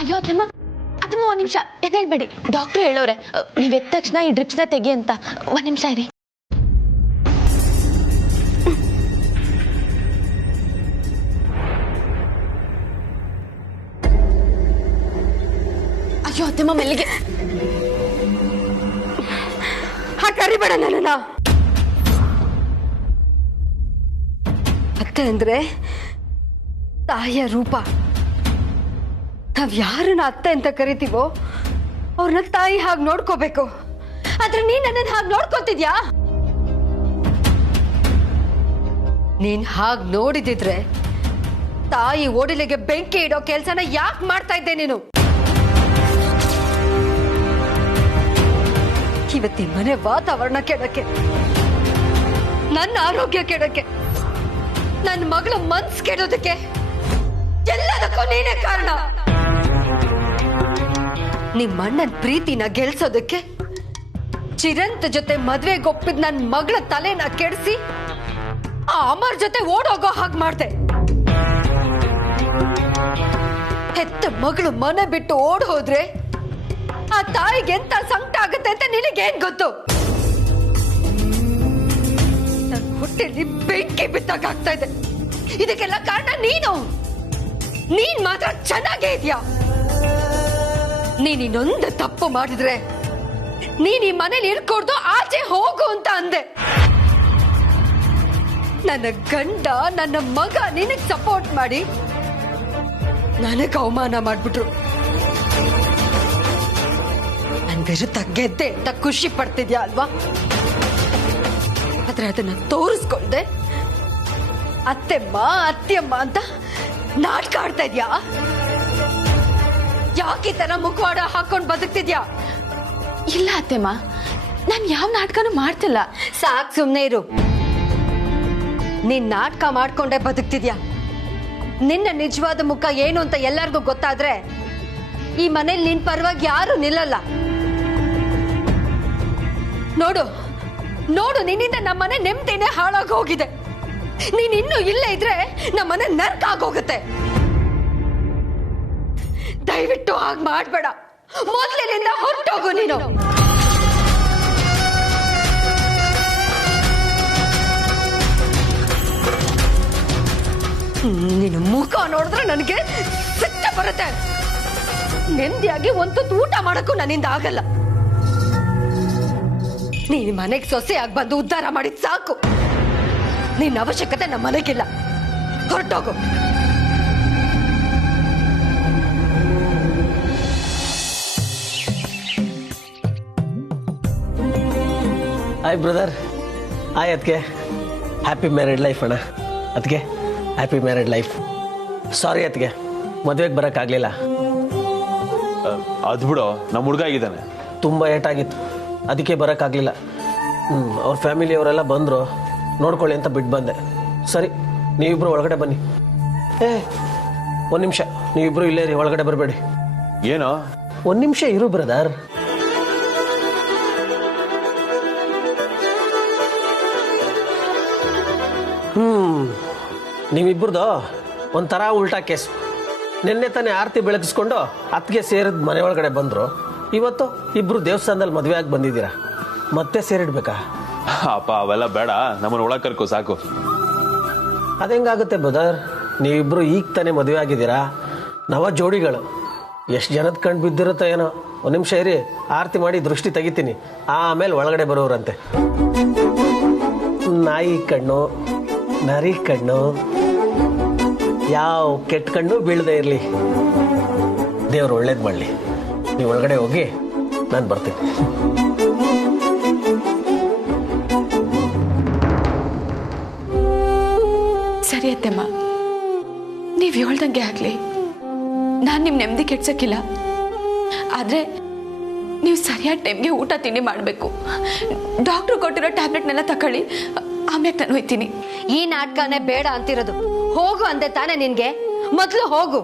ಅಯ್ಯೋ ಅತ್ತಮ್ಮ ಅತ್ತಮ್ಮ ಒಂದ್ ನಿಮಿಷ ಎದ್ದೇಳ್ಬೇಡಿ. ಡಾಕ್ಟ್ರು ಹೇಳೋರೆ ನೀವ್ ಎದ್ದ ತಕ್ಷಣ ಈ ಡ್ರಿಪ್ಸ್ನ ತೆಗಿ ಅಂತ. ಒಂದ್ ನಿಮಿಷ ಇರಿ. ಅಯ್ಯೋ ಅತ್ತಮ್ಮ ಮೆಲ್ಲಿಗೆ. ಕರಿಬೇಡ ನನ್ನ. ಅತ್ತೆ ಅಂದ್ರೆ ತಾಯಿಯ ರೂಪ. ನಾವ್ ಯಾರನ್ನ ಅತ್ತೆ ಅಂತ ಕರಿತೀವೋ ಅವ್ರನ್ನ ತಾಯಿ ಹಾಗೆ ನೋಡ್ಕೋಬೇಕು. ಆದ್ರೆ ನೀನ್ ನನ್ನನ್ನು ಹಾಗೆ ನೋಡ್ಕೋತಿದ್ಯಾ? ನೀನ್ ಹಾಗೆ ನೋಡಿದಿದ್ರೆ ತಾಯಿ ಓಡಿಲೆಗೆ ಬೆಂಕಿ ಇಡೋ ಕೆಲ್ಸನ ಯಾಕೆ ಮಾಡ್ತಾ ಇದ್ದೆ ನೀನು? ಇವತ್ತಿ ಮನೆ ವಾತಾವರಣ ಕೆಡಕ್ಕೆ, ನನ್ನ ಆರೋಗ್ಯ ಕೆಡಕ್ಕೆ, ನನ್ನ ಮಗಳ ಮನ್ಸ್ ಕೆಡೋದಕ್ಕೆ ಎಲ್ಲದಕ್ಕೂ ನೀನೇ ಕಾರಣ. ನಿಮ್ಮ ಅಣ್ಣನ ಪ್ರೀತಿನ ಗೆಲ್ಸೋದಕ್ಕೆ ಚಿರಂತ್ ಜೊತೆ ಮದ್ವೆಗೊಪ್ಪಿದ್ ನನ್ನ ಮಗಳ ತಲೆನ ಕೆಡಿಸಿ ಆ ಅಮರ್ ಜೊತೆ ಓಡೋಗೋ ಹಾಗೆ ಮಾಡ್ದೆ. ಹೆತ್ತ ಮಗಳು ಮನೆ ಬಿಟ್ಟು ಓಡ್ ಹೋದ್ರೆ ಆ ತಾಯಿಗೆ ಎಂತ ಸಂಕಟ ಆಗುತ್ತೆ ಅಂತ ನಿನಗೇನ್ ಗೊತ್ತು? ನನ್ನ ಹೊಟ್ಟೆಲಿ ಬೆಂಕಿ ಬಿದ್ದಾಗ ಆಗ್ತಾ ಇದೆ. ಇದಕ್ಕೆಲ್ಲ ಕಾರಣ ನೀನು. ನೀನ್ ಮಾತ್ರ ಚೆನ್ನಾಗೇ ಇದೆಯಾ? ನೀನ್ ಇನ್ನೊಂದು ತಪ್ಪು ಮಾಡಿದ್ರೆ ನೀನ್ ಈ ಮನೇಲಿ ಇರ್ಕೊಡ್ದು ಆಚೆ ಹೋಗು ಅಂತ ಅಂದೆ. ನನ್ನ ಗಂಡ ನನ್ನ ಮಗ ನಿನಗ್ ಸಪೋರ್ಟ್ ಮಾಡಿ ನನಗ್ ಅವಮಾನ ಮಾಡ್ಬಿಟ್ರು. ನನ್ ವಿರುದ್ಧ ಗೆದ್ದೆ ಅಂತ ಖುಷಿ ಪಡ್ತಿದ್ಯಾ ಅಲ್ವಾ? ಆದ್ರೆ ಅದನ್ನ ತೋರಿಸ್ಕೊಳ್ದೆ ಅತ್ತೆಮ್ಮ ಅತ್ತೆಮ್ಮ ಅಂತ ನಾಟಕ ಆಡ್ತಾ ಇದ್ಯಾ? ಯಾಕೆ ತರ ಮುಖವಾಡ ಹಾಕೊಂಡ್ ಬದುಕ್ತಿದ್ಯಾ? ಇಲ್ಲ ಅತ್ತೆಮ್ಮ, ನಾನ್ ಯಾವ ನಾಟಕನೂ ಮಾಡ್ತಿಲ್ಲ. ಸಾಕ್ ಸುಮ್ನೆ ಇರು. ನೀನ್ ನಾಟಕ ಮಾಡ್ಕೊಂಡೆ ಬದುಕ್ತಿದ್ಯಾ. ನಿನ್ನ ನಿಜವಾದ ಮುಖ ಏನು ಅಂತ ಎಲ್ಲರಿಗೂ ಗೊತ್ತಾದ್ರೆ ಈ ಮನೇಲಿ ನಿನ್ ಪರವಾಗಿ ಯಾರು ನಿಲ್ಲಲ್ಲ. ನೋಡು ನೋಡು, ನಿನ್ನಿಂದ ನಮ್ಮನೆ ನೆಮ್ಮದಿನೇ ಹಾಳಾಗಿ ಹೋಗಿದೆ. ನೀನ್ ಇನ್ನೂ ಇಲ್ಲೇ ಇದ್ರೆ ನಮ್ಮನೆ ನರ್ಕ ಆಗೋಗುತ್ತೆ. ದಯವಿಟ್ಟು ಹಾಗೆ ಮಾಡ್ಬೇಡ. ಮೊದಲಿನಿಂದ ಹೊರಟೋಗು ನೀನು. ನಿನ್ನ ಮುಖ ನೋಡಿದ್ರೆ ನನಗೆ ಸಿಟ್ಟು ಬರುತ್ತೆ. ನೆಮ್ಮದಿಯಾಗಿ ಒಂದು ಊಟ ಮಾಡಕ್ಕೂ ನನ್ನಿಂದ ಆಗಲ್ಲ. ನೀನ್ ಮನೆಗೆ ಸೊಸೆಯಾಗಿ ಬಂದು ಉದ್ಧಾರ ಮಾಡಿದ್ ಸಾಕು. ನಿನ್ನ ಅವಶ್ಯಕತೆ ನಮ್ಮ ಮನೆಗಿಲ್ಲ. ಹೊರಟೋಗು. Hi brother. ಹಾಯ್ ಅದಕ್ಕೆ ಹ್ಯಾಪಿ ಮ್ಯಾರಿಡ್ ಲೈಫ್ ಅಣ್ಣ. ಅದಕ್ಕೆ ಹ್ಯಾಪಿ ಮ್ಯಾರಿಡ್ ಲೈಫ್. ಸಾರಿ ಅದಕ್ಕೆ ಮದುವೆಗೆ ಬರೋಕ್ಕಾಗಲಿಲ್ಲ. ಅದು ಬಿಡು, ನಮ್ಮ ಹುಡುಗ ಆಗಿದ್ದಾನೆ. ತುಂಬ ಏಟಾಗಿತ್ತು, ಅದಕ್ಕೆ ಬರೋಕ್ಕಾಗಲಿಲ್ಲ. ಅವ್ರ ಫ್ಯಾಮಿಲಿಯವರೆಲ್ಲ ಬಂದರು, ನೋಡ್ಕೊಳ್ಳಿ ಅಂತ ಬಿಟ್ಟು ಬಂದೆ. ಸರಿ, ನೀವಿಬ್ಬರು ಒಳಗಡೆ ಬನ್ನಿ. ಒಂದು ನಿಮಿಷ, ನೀವಿಬ್ಬರು ಇಲ್ಲೇ ರೀ, ಒಳಗಡೆ ಬರಬೇಡಿ. ಏನೋ ಒಂದು ನಿಮಿಷ ಇರು ಬ್ರದರ್. ನೀವಿಬ್ಬರದು ಒಂಥರ ಉಲ್ಟಾ ಕೇಸು. ನಿನ್ನೆ ತಾನೇ ಆರತಿ ಬೆಳಗಿಸ್ಕೊಂಡು ಅತ್ತಿಗೆ ಸೇರಿದ ಮನೆ ಒಳಗಡೆ ಬಂದರು. ಇವತ್ತು ಇಬ್ರು ದೇವಸ್ಥಾನದಲ್ಲಿ ಮದುವೆ ಆಗಿ ಬಂದಿದ್ದೀರಾ, ಮತ್ತೆ ಸೇರಿಡ್ಬೇಕಾ? ಅಪ್ಪ ಅವೆಲ್ಲ ಬೇಡ, ನಮ್ಮನ್ನ ಒಳಗೆ ಕರ್ಕೋ ಸಾಕು. ಅದೆಂಗಾಗುತ್ತೆ ಬ್ರದರ್? ನೀವಿಬ್ರು ಈಗ ತಾನೇ ಮದುವೆ ಆಗಿದ್ದೀರಾ, ನವ ಜೋಡಿಗಳು. ಎಷ್ಟು ಜನದ ಕಣ್ಣು ಬಿದ್ದಿರುತ್ತೋ ಏನೋ. ಒಂದು ನಿಮಿಷ ಇರಿ, ಆರತಿ ಮಾಡಿ ದೃಷ್ಟಿ ತೆಗಿತೀನಿ, ಆಮೇಲೆ ಒಳಗಡೆ ಬರೋರಂತೆ. ನಾಯಿ ಕಣ್ಣು, ನರಿ ಕಣ್ಣು, ಯಾವ ಕೆಟ್ಟ ಕಣ್ಣು ಬೀಳದೆ ಇರಲಿ. ದೇವ್ರು ಒಳ್ಳೇದು ಮಾಡಲಿ. ನೀವು ಒಳಗಡೆ ಹೋಗಿ, ನಾನು ಬರ್ತೀನಿ. ಸರಿ ಅತ್ತೆಮ್ಮ, ನೀವು ಹೇಳ್ದಂಗೆ ಆಗ್ಲಿ. ನಾನು ನಿಮ್ಮ ನೆಮ್ಮದಿ ಕೆಡ್ಸಕ್ಕಿಲ್ಲ, ಆದ್ರೆ ನೀವು ಸರಿಯಾದ ಟೈಮ್ಗೆ ಊಟ ತಿಂಡಿ ಮಾಡಬೇಕು. ಡಾಕ್ಟ್ರು ಕೊಟ್ಟಿರೋ ಟ್ಯಾಬ್ಲೆಟ್ನೆಲ್ಲ ತಗೊಳ್ಳಿ, ಆಮ್ಯಾಗ ನಾನು ಹೋಯ್ತೀನಿ. ಈ ನಾಟಕನೇ ಬೇಡ ಅಂತಿರೋದು. ಹೋಗು ಅಂದೆ ತಾನೆ ನಿನ್ಗೆ? ಮೊದ್ಲು ಹೋಗು.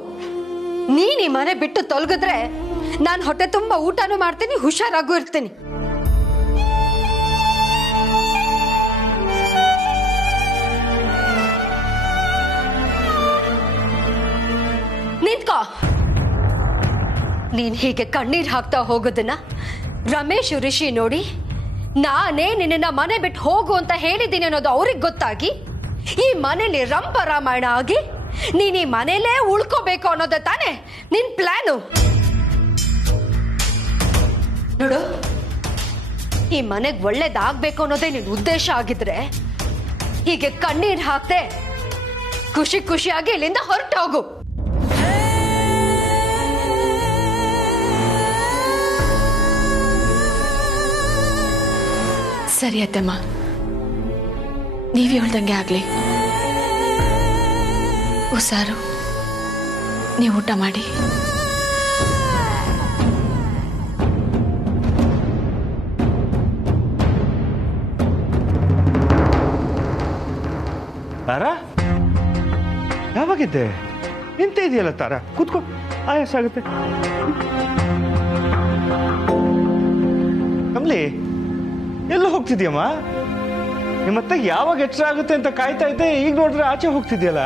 ನೀನ್ ಈ ಮನೆ ಬಿಟ್ಟು ತೊಲಗಿದ್ರೆ ನಾನು ಹೊಟ್ಟೆ ತುಂಬಾ ಊಟನೂ ಮಾಡ್ತೀನಿ, ಹುಷಾರಾಗೂ ಇರ್ತೀನಿ. ನಿಂತ್ಕೋ. ನೀನ್ ಹೀಗೆ ಕಣ್ಣೀರ್ ಹಾಕ್ತಾ ಹೋಗೋದನ್ನ ರಮೇಶ್ ಋಷಿ ನೋಡಿ ನಾನೇ ನಿನ್ನ ಮನೆ ಬಿಟ್ಟು ಹೋಗು ಅಂತ ಹೇಳಿದ್ದೀನಿ ಅನ್ನೋದು ಅವ್ರಿಗೆ ಗೊತ್ತಾಗಿ ಈ ಮನೇಲಿ ರಂಪ ರಾಮಾಯಣ ಆಗಿ ನೀನ್ ಈ ಮನೇಲೇ ಉಳ್ಕೋಬೇಕು ಅನ್ನೋದ ತಾನೇ ನಿನ್ ಪ್ಲಾನು. ನೋಡು, ಈ ಮನೆಗ್ ಒಳ್ಳೇದಾಗ್ಬೇಕು ಅನ್ನೋದೇ ನಿನ್ ಉದ್ದೇಶ ಆಗಿದ್ರೆ ಹೀಗೆ ಕಣ್ಣೀರ್ ಹಾಕ್ತೆ ಖುಷಿ ಖುಷಿಯಾಗಿ ಇಲ್ಲಿಂದ ಹೊರಟು ಹೋಗು. ಸರಿ ಅತ್ತಮ್ಮ, ನೀವು ಹೇಳ್ದಂಗೆ ಆಗ್ಲಿ. ಹುಷಾರು, ನೀವು ಊಟ ಮಾಡಿ. ತಾರಾ, ಯಾವಾಗಿದ್ದೆ? ನಿಂತ ಇದೆಯಲ್ಲ ತಾರಾ, ಕೂತ್ಕೋ, ಆಯಾಸ ಆಗುತ್ತೆ. ಕಮ್ಲಿ, ಎಲ್ಲ ಹೋಗ್ತಿದ್ಯಮ್ಮ? ನಿಮ್ಮತ್ತ ಯಾವಾಗ ಎಚ್ಚರ ಆಗುತ್ತೆ ಅಂತ ಕಾಯ್ತಾ ಇದ್ದೆ, ಈಗ ನೋಡಿದ್ರೆ ಆಚೆ ಹೋಗ್ತಿದ್ಯಲ್ಲ.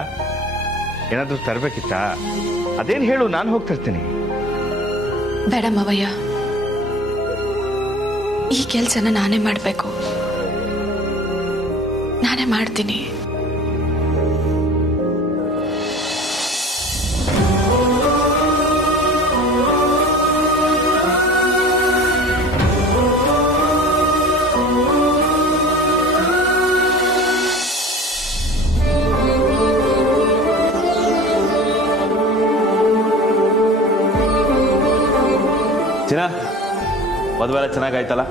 ಏನಾದ್ರೂ ತರಬೇಕಿತ್ತಾ? ಅದೇನು ಹೇಳು, ನಾನು ಹೋಗ್ತಿರ್ತೀನಿ. ಬೇಡ ಮಾವಯ್ಯ, ಈ ಕೆಲಸನ ನಾನೇ ಮಾಡಬೇಕು. ನಾನೇ ಮಾಡ್ತೀನಿ. ಚಿನ್ನ, ಮದುವೆ ಎಲ್ಲ ಚೆನ್ನಾಗಾಯ್ತಲ್ಲ?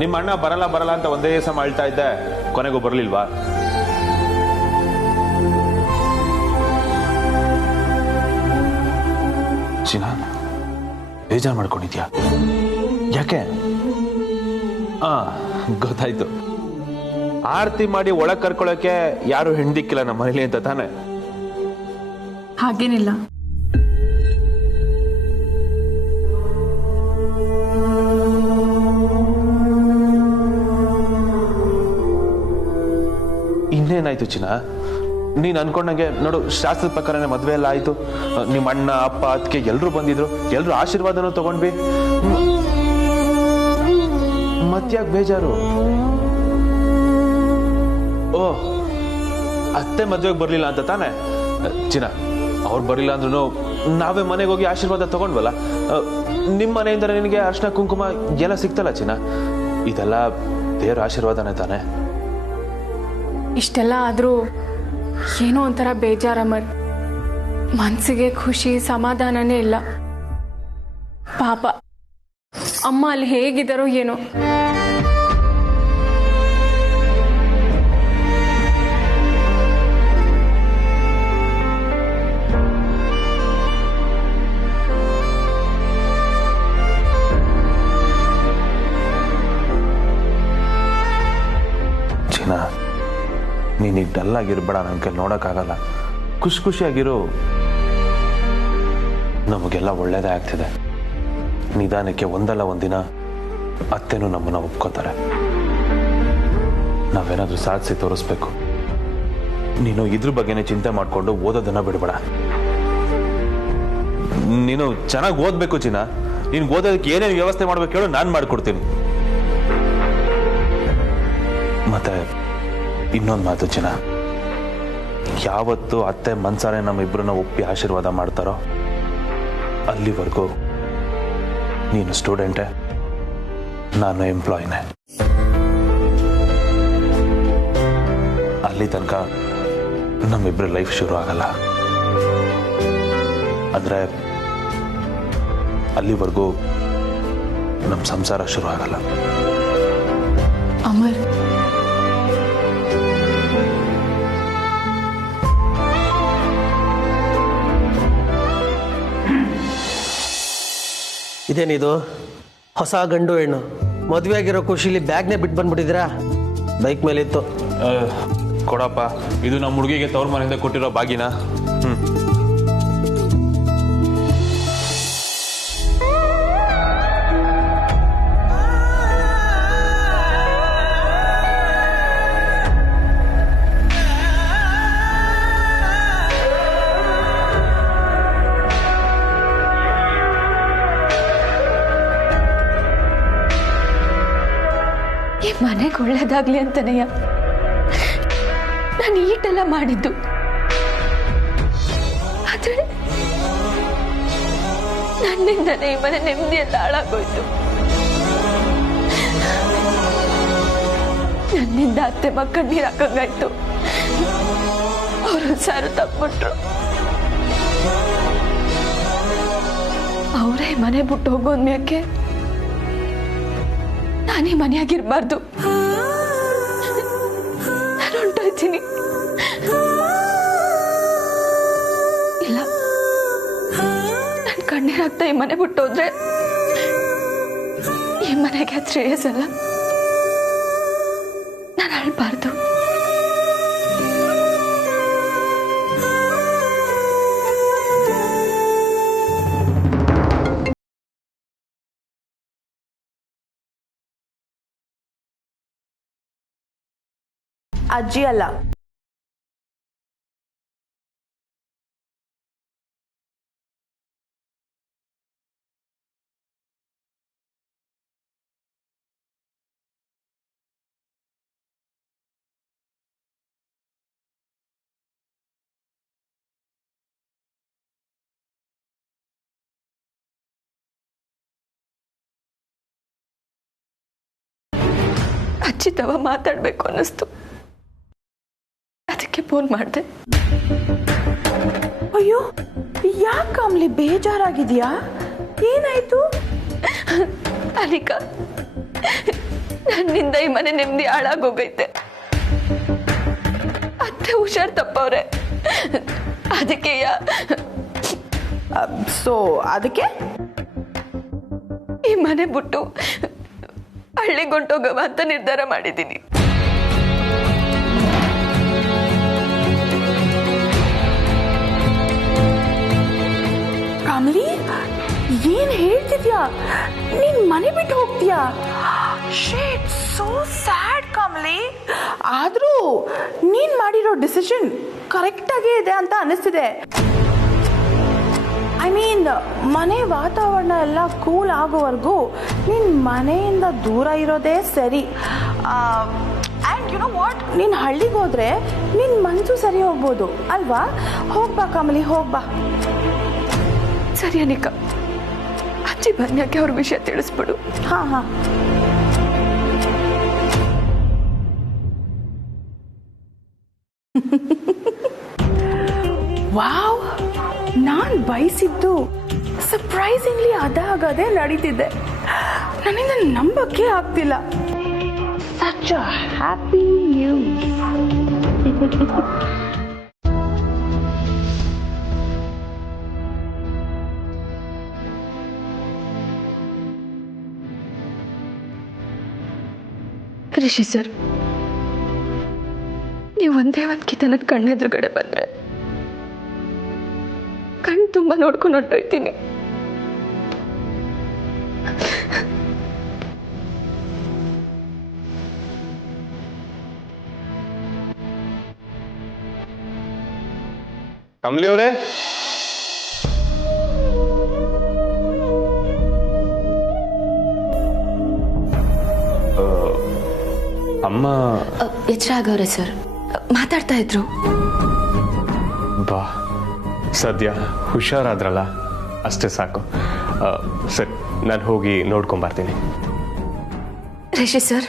ನಿಮ್ಮ ಅಣ್ಣ ಬರಲ್ಲ ಬರಲ್ಲ ಅಂತ ಒಂದೇ ಸಮ ಅಳ್ತಾ ಇದ್ದೆ, ಕೊನೆಗೂ ಬರಲಿಲ್ವಾ? ಚಿನ್ನ, ಬೇಜಾರು ಮಾಡ್ಕೊಂಡಿದ್ಯಾ? ಯಾಕೆ? ಗೊತ್ತಾಯ್ತು. ಆರತಿ ಮಾಡಿ ಒಳಗ್ ಕರ್ಕೊಳಕ್ಕೆ ಯಾರು ಹೆಣ್ದಿಕ್ಕಿಲ್ಲ ನಮ್ಮ ಮನೇಲಿ ಅಂತ ತಾನೆ? ಹಾಗೇನಿಲ್ಲ. ಇನ್ನೇನಾಯ್ತು ಚಿನ್ನ? ನೀನ್ ಅನ್ಕೊಂಡಂಗೆ ನೋಡು, ಶಾಸ್ತ್ರದ ಪ್ರಕಾರನೇ ಮದ್ವೆ ಎಲ್ಲ ಆಯ್ತು. ನಿಮ್ಮ ಅಣ್ಣ ಅಪ್ಪ ಅದಕ್ಕೆ ಎಲ್ರು ಬಂದಿದ್ರು, ಎಲ್ರು ಆಶೀರ್ವಾದನೂ ತಗೊಂಡ್ವಿ. ಮತ್ಯಾಕ್ ಬೇಜಾರು? ಓ, ಅತ್ತೆ ಮದ್ವೆಗೆ ಬರ್ಲಿಲ್ಲ ಅಂತ ತಾನೆ? ಚಿನ್ನ, ಅವ್ರು ಬರ್ಲಿಲ್ಲ ಅಂದ್ರೂ ನಾವೇ ಮನೆಗೆ ಹೋಗಿ ಆಶೀರ್ವಾದ ತಗೊಂಡ್ವಲ್ಲ. ನಿಮ್ಮ ಮನೆಯಿಂದ ನಿನಗೆ ಅರ್ಶನ ಕುಂಕುಮ ಎಲ್ಲ ಸಿಕ್ತಲ್ಲ ಚಿನ್ನ. ಇದೆಲ್ಲ ದೇವ್ರ ಆಶೀರ್ವಾದನೇ ತಾನೆ? ಇಷ್ಟೆಲ್ಲ ಆದರೂ ಏನೋ ಒಂಥರ ಬೇಜಾರ ಅಮರ್. ಮನಸ್ಸಿಗೆ ಖುಷಿ ಸಮಾಧಾನನೇ ಇಲ್ಲ. ಪಾಪ ಅಮ್ಮ ಅಲ್ಲಿ ಹೇಗಿದ್ದಾರೋ ಏನೋ. ಚಿನ್ನ, ನೀನೀಗ ಡಲ್ ಆಗಿರ್ಬೇಡ, ನನ್ನ ಕೈಲಿ ನೋಡೋಕ್ಕಾಗಲ್ಲ. ಖುಷಿ ಖುಷಿಯಾಗಿರು. ನಮಗೆಲ್ಲ ಒಳ್ಳೇದೇ ಆಗ್ತಿದೆ. ನಿಧಾನಕ್ಕೆ ಒಂದಲ್ಲ ಒಂದಿನ ಅತ್ತೆನೂ ನಮ್ಮನ್ನ ಒಪ್ಕೋತಾರೆ. ನಾವೇನಾದ್ರೂ ಸಾಧಿಸಿ ತೋರಿಸ್ಬೇಕು. ನೀನು ಇದ್ರ ಬಗ್ಗೆನೇ ಚಿಂತೆ ಮಾಡಿಕೊಂಡು ಓದೋದನ್ನ ಬಿಡಬೇಡ. ನೀನು ಚೆನ್ನಾಗಿ ಓದ್ಬೇಕು ಚಿನ್ನ. ನೀನು ಓದೋದಕ್ಕೆ ಏನೇನು ವ್ಯವಸ್ಥೆ ಮಾಡ್ಬೇಕು ಹೇಳು, ನಾನು ಮಾಡಿಕೊಡ್ತೀನಿ. ಮತ್ತೆ ಇನ್ನೊಂದು ಮಾತು ಚಿನ್ನ, ಯಾವತ್ತು ಅತ್ತೆ ಮನ್ಸಾರೆ ನಮ್ಮಿಬ್ಬರನ್ನ ಒಪ್ಪಿ ಆಶೀರ್ವಾದ ಮಾಡ್ತಾರೋ ಅಲ್ಲಿವರೆಗೂ ನೀನು ಸ್ಟೂಡೆಂಟೇ, ನಾನು ಎಂಪ್ಲಾಯಿನೇ. ಅಲ್ಲಿ ತನಕ ನಮ್ಮಿಬ್ಬರ ಲೈಫ್ ಶುರು ಆಗಲ್ಲ. ಅಂದ್ರೆ ಅಲ್ಲಿವರೆಗೂ ನಮ್ಮ ಸಂಸಾರ ಶುರು ಆಗಲ್ಲ. ಅಮರ್, ಇದೇನಿದು? ಹೊಸ ಗಂಡು ಹೆಣ್ಣು ಮದುವೆ ಆಗಿರೋ ಖುಷಿಲಿ ಬ್ಯಾಗ್ನೇ ಬಿಟ್ಟು ಬಂದ್ಬಿಟ್ಟಿದ್ದೀರಾ? ಬೈಕ್ ಮೇಲೆ ಇತ್ತು. ಕೊಡಪ್ಪ, ಇದು ನಮ್ಮ ಹುಡುಗಿಗೆ ತವ್ರ ಮನೆಯಿಂದ ಕೊಟ್ಟಿರೋ ಬಾಗಿನ. ಮನೆಗೆ ಒಳ್ಳೇದಾಗ್ಲಿ ಅಂತನೆಯ ನಾನು ಈಟೆಲ್ಲ ಮಾಡಿದ್ದು. ಆದ್ರೆ ನನ್ನಿಂದನೇ ಈ ಮನೆ ನೆಮ್ಮದಿಯೆಲ್ಲ ಹಾಳಾಗೋಯ್ತು. ನನ್ನಿಂದ ಅತ್ತೆ ಮಕ್ಕಳು ನೀರು ಹಾಕಂಗಾಯ್ತು. ಅವರು ಸಾರು ತಪ್ಪಿಟ್ರು. ಅವರೇ ಮನೆ ಬಿಟ್ಟು ಹೋಗೋದ್ಮ್ಯಾಕೆ ನಾನೀ ಮನೆಯಾಗಿರ್ಬಾರ್ದು. ನಾನು ಹೊಂಟೋಯ್ತೀನಿ. ಇಲ್ಲ, ನನ್ನ ಕಣ್ಣೀರಾಗ್ತಾ ಈ ಮನೆ ಬಿಟ್ಟು ಹೋದ್ರೆ ಈ ಮನೆಗೆ ಶ್ರೇಯಸ್ಸಲ್ಲ. ನಾನು ಅಳ್ಬಾರ್ದು. ಅಜ್ಜಿ ಅಲ್ಲ, ಅಜ್ಜಿ ತವ ಮಾತಾಡ್ಬೇಕು ಅನ್ನಿಸ್ತು. ಅದಕ್ಕೆ ಫೋನ್ ಮಾಡಿದೆ. ಅಯ್ಯೋ ಯಾಕೆ ಕಮಲಿ ಬೇಜಾರಾಗಿದ್ಯಾ? ಏನಾಯ್ತು? ಅನಿಕಾ, ನನ್ನಿಂದ ಈ ಮನೆ ನೆಮ್ಮದಿ ಹಾಳಾಗೋಗೈತೆ. ಅತ್ತೆ ಹುಷಾರ್ ತಪ್ಪವ್ರೆ. ಅದಕ್ಕೆ ಸೊ ಅದಕ್ಕೆ ಈ ಮನೆ ಬಿಟ್ಟು ಹಳ್ಳಿಗೊಂಟೋಗವ ಅಂತ ನಿರ್ಧಾರ ಮಾಡಿದ್ದೀನಿ. ಕಮಲಿ, ಏನ್ ಹೇಳ್ತಿದ್ಯಾ? ನೀನ್ ಮನೆ ಬಿಟ್ಟು ಹೋಗ್ತೀಯಾ? ಶಿಟ್, ಸೋ ಸ್ಯಾಡ್ ಕಮಲಿ. ಆದ್ರೂ ನೀನ್ ಮಾಡಿರೋ ಡಿಸಿಷನ್ ಕರೆಕ್ಟ್ ಆಗೇ ಇದೆ ಅಂತ ಅನಿಸ್ತಿದೆ. ಐ ಮೀನ್, ಮನೆ ವಾತಾವರಣ ಎಲ್ಲ ಕೂಲ್ ಆಗೋವರೆಗೂ ನಿನ್ ಮನೆಯಿಂದ ದೂರ ಇರೋದೇ ಸರಿ. ಆ್ಯಂಡ್ ಯು ನೋ ವಾಟ್, ನೀನು ಹಳ್ಳಿಗೆ ಹೋದ್ರೆ ನಿನ್ ಮನಸ್ಸು ಸರಿ ಹೋಗ್ಬೋದು ಅಲ್ವಾ? ಹೋಗ್ಬಾ ಕಮಲಿ, ಹೋಗ್ಬಾ. ಸರಿ ಅನಿಕಾ, ಅಜ್ಜಿ ಬಂದ್ಯಾಕೆ ಅವ್ರ ವಿಷಯ ತಿಳಿಸ್ಬಿಡು. ಹಾ ಹಾ. ವಾವ್, ನಾನ್ ಬಯಸಿದ್ದು ಸರ್ಪ್ರೈಸಿಂಗ್ಲಿ ಅದಾಗದೇ ನಡೀತಿದ್ದೆ. ನನ್ನಿಂದ ನಂಬಕ್ಕೆ ಆಗ್ತಿಲ್ಲ. Such a happy news. Rishi sir, ನೀವು ಒಂದೇ ಒಂದು ಕಿತನದ ಕಣ್ಣೆದುರುಗಡೆ ಬಂದ್ರೆ ಕಣ್ಣು ತುಂಬ ನೋಡ್ಕೊಂಡು ಹೊಟ್ಟೋಯ್ತೀನಿ. ಕಮಲಿ ಅವರೇ, ಅಮ್ಮ ಎಚ್ಚರ ಆಗವ್ರೆ ಸರ್, ಮಾತಾಡ್ತಾ ಇದ್ರು. ಬಾ, ಸದ್ಯ ಹುಷಾರಾದ್ರಲ್ಲ, ಅಷ್ಟೇ ಸಾಕು. ಸರಿ, ನಾನು ಹೋಗಿ ನೋಡ್ಕೊಂಬರ್ತೀನಿ. ರಿಷಿ ಸರ್,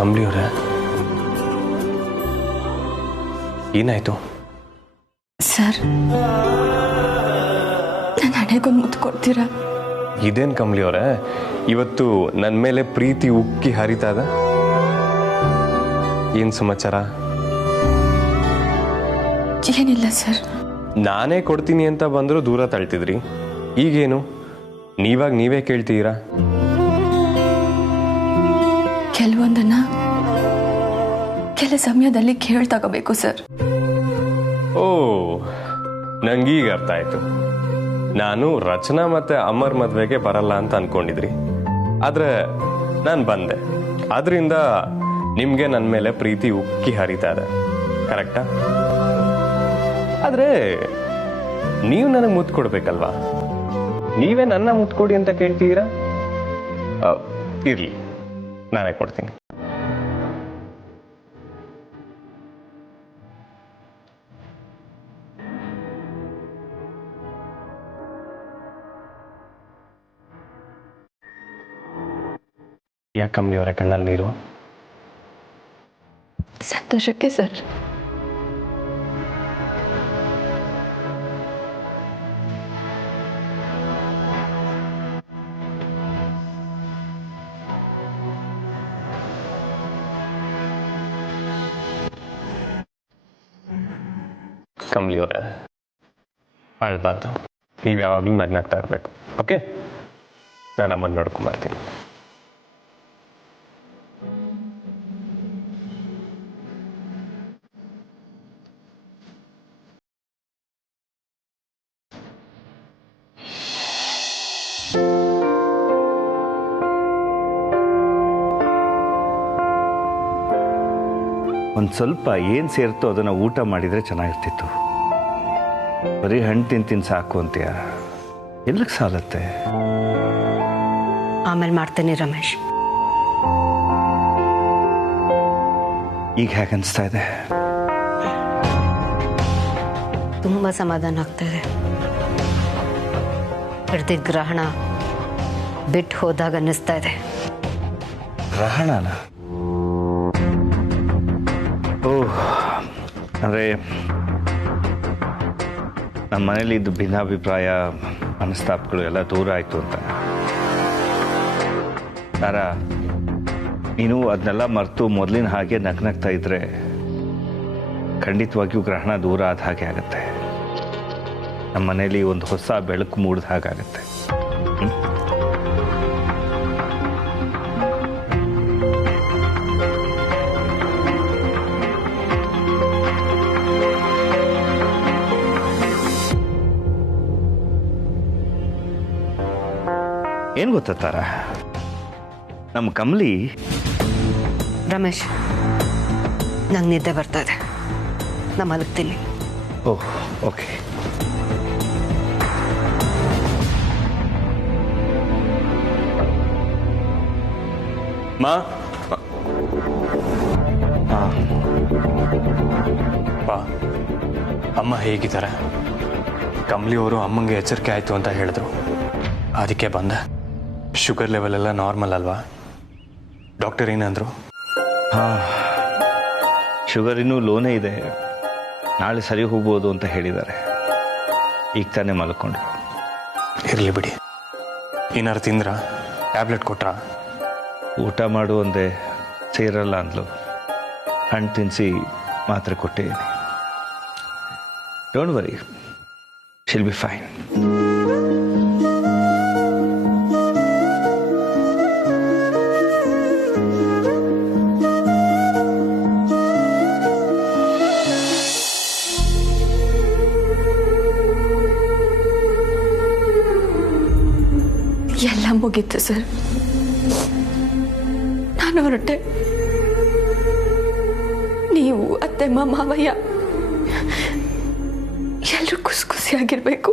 ಕಮಲಿ ಅವರೇ, ಏನಾಯ್ತು? ಸರ್, ನನ್ನ ಹಣೆಗೊಂದು ಮುತ್ತು ಕೊಡ್ತೀರಾ? ಇದೇನು ಕಮಲಿ ಅವರೇ, ಇವತ್ತು ನನ್ನ ಮೇಲೆ ಪ್ರೀತಿ ಉಕ್ಕಿ ಹರಿತಾದ? ಏನು ಸಮಾಚಾರ? ಏನಿಲ್ಲ ಸರ್. ನಾನೇ ಕೊಡ್ತೀನಿ ಅಂತ ಬಂದರೂ ದೂರ ತಳ್ತಿದ್ರಿ, ಈಗೇನು ನೀವಾಗ ನೀವೇ ಕೇಳ್ತೀರಾ? ಕೆಲವೊಂದನ್ನ ಕೆಲ ಸಮಯದಲ್ಲಿ ಕೇಳಿ ತಗೋಬೇಕು ಸರ್. ಓ, ನಂಗೀಗ ಅರ್ಥ ಆಯ್ತು. ನಾನು ರಚನಾ ಮತ್ತು ಅಮರ್ ಮದುವೆಗೆ ಬರಲ್ಲ ಅಂತ ಅನ್ಕೊಂಡಿದ್ರಿ, ಆದರೆ ನಾನು ಬಂದೆ. ಅದರಿಂದ ನಿಮಗೆ ನನ್ನ ಮೇಲೆ ಪ್ರೀತಿ ಉಕ್ಕಿ ಹರಿತಾ ಇದೆ, ಕರೆಕ್ಟಾ? ಆದರೆ ನೀವು ನನಗೆ ಮುತ್ತು ಕೊಡ್ಬೇಕಲ್ವಾ? ನೀವೇ ನನ್ನ ಮುತ್ತು ಕೊಡಿ ಅಂತ ಕೇಳ್ತೀರಾ? ಇರಲಿ, ನಾನೇ ಕೊಡ್ತೀನಿ. ಯಾಕೆ ಕಮ್ಮನಿಯವರ ಕಣ್ಣಲ್ಲಿ ನೀರು? ಸಂತೋಷಕ್ಕೆ ಸರ್. ಕಮಲಿಯವರೇ, ಅಳ್ಬಾರ್ದು. ನೀವು ಯಾವಾಗಲೂ ನಗ್ನಾಗ್ತಾ ಇರಬೇಕು, ಓಕೆ? ನಾನು ಅಮ್ಮನ ನೋಡ್ಕೊಂಬರ್ತೀನಿ. ಒಂದು ಸ್ವಲ್ಪ ಏನು ಸೇರ್ತೋ ಅದನ್ನು ಊಟ ಮಾಡಿದರೆ ಚೆನ್ನಾಗಿರ್ತಿತ್ತು. ಬರೀ ಹಣ್ಣು ತಿಂತೀನಿ ಸಾಕು ಅಂತೀಯ, ಎಲ್ಲಿಗೆ ಸಾಲತ್ತೆ? ಆಮೇಲೆ ಮಾಡ್ತೇನೆ ರಮೇಶ್. ಈಗ ಹೇಗೆ ಅನಿಸ್ತಾ ಇದೆ? ತುಂಬ ಸಮಾಧಾನ ಆಗ್ತಾ ಇದೆ. ಹಿಡ್ದಿದ್ದ ಗ್ರಹಣ ಬಿಟ್ಟು ಹೋದಾಗ ಅನ್ನಿಸ್ತಾ ಇದೆ. ಗ್ರಹಣನ? ಓಹ್, ಅಂದರೆ ನಮ್ಮ ಮನೇಲಿ ಇದ್ದು ಭಿನ್ನಾಭಿಪ್ರಾಯ, ಮನಸ್ತಾಪಗಳು ಎಲ್ಲ ದೂರ ಆಯಿತು ಅಂತ. ತಾರಾ, ನೀನು ಅದನ್ನೆಲ್ಲ ಮರೆತು ಮೊದಲಿನ ಹಾಗೆ ನಗ್ನಗ್ತಾ ಇದ್ರೆ ಖಂಡಿತವಾಗಿಯೂ ಗ್ರಹಣ ದೂರ ಆದ ಹಾಗೆ ಆಗುತ್ತೆ. ನಮ್ಮ ಮನೇಲಿ ಒಂದು ಹೊಸ ಬೆಳಕು ಮೂಡಿದ ಹಾಗಾಗತ್ತೆ. ಏನು ಗೊತ್ತಾ ತಾರಾ, ನಮ್ಮ ಕಮಲಿ. ರಮೇಶ್, ನಂಗೆ ನಿದ್ದೆ ಬರ್ತಾ ಇದೆ, ನಾ ಮಲಗ್ತೀನಿ. ಓಹ್, ಓಕೆ. ಮಾ, ಬಾ. ಅಮ್ಮ ಹೇಗಿದ್ದಾರೆ? ಕಮಲಿಯವರು ಅಮ್ಮಂಗೆ ಎಚ್ಚರಿಕೆ ಆಯಿತು ಅಂತ ಹೇಳಿದ್ರು, ಅದಕ್ಕೆ ಬಂದೆ. ಶುಗರ್ ಲೆವೆಲ್ ಎಲ್ಲ ನಾರ್ಮಲ್ ಅಲ್ವಾ? ಡಾಕ್ಟರ್ ಏನಂದ್ರು? ಹಾಂ, ಶುಗರ್ ಇನ್ನೂ ಲೋನೇ ಇದೆ, ನಾಳೆ ಸರಿ ಹೋಗ್ಬೋದು ಅಂತ ಹೇಳಿದ್ದಾರೆ. ಈಗ ತಾನೇ ಮಲ್ಕೊಂಡ್ರು. ಇರಲಿ ಬಿಡಿ. ಏನಾರು ತಿಂದ್ರಾ? ಟ್ಯಾಬ್ಲೆಟ್ ಕೊಟ್ರಾ? ಊಟ ಮಾಡು ಒಂದೇ ಸೇರಲ್ಲ ಅಂದ್ಲು. ಹಣ್ಣು ತಿನ್ನಿಸಿ ಮಾತ್ರೆ ಕೊಟ್ಟಿದ್ದೀನಿ. Don't worry, she'll be fine. ಎಲ್ಲ ಮುಗೀತು ಸರ್. ನಾನು ಹೊರಟೆ. ನೀವು ಅತ್ತೆಮ್ಮ ಮಾವಯ್ಯ ಎಲ್ಲರೂ ಖುಷಿಯಾಗಿರ್ಬೇಕು.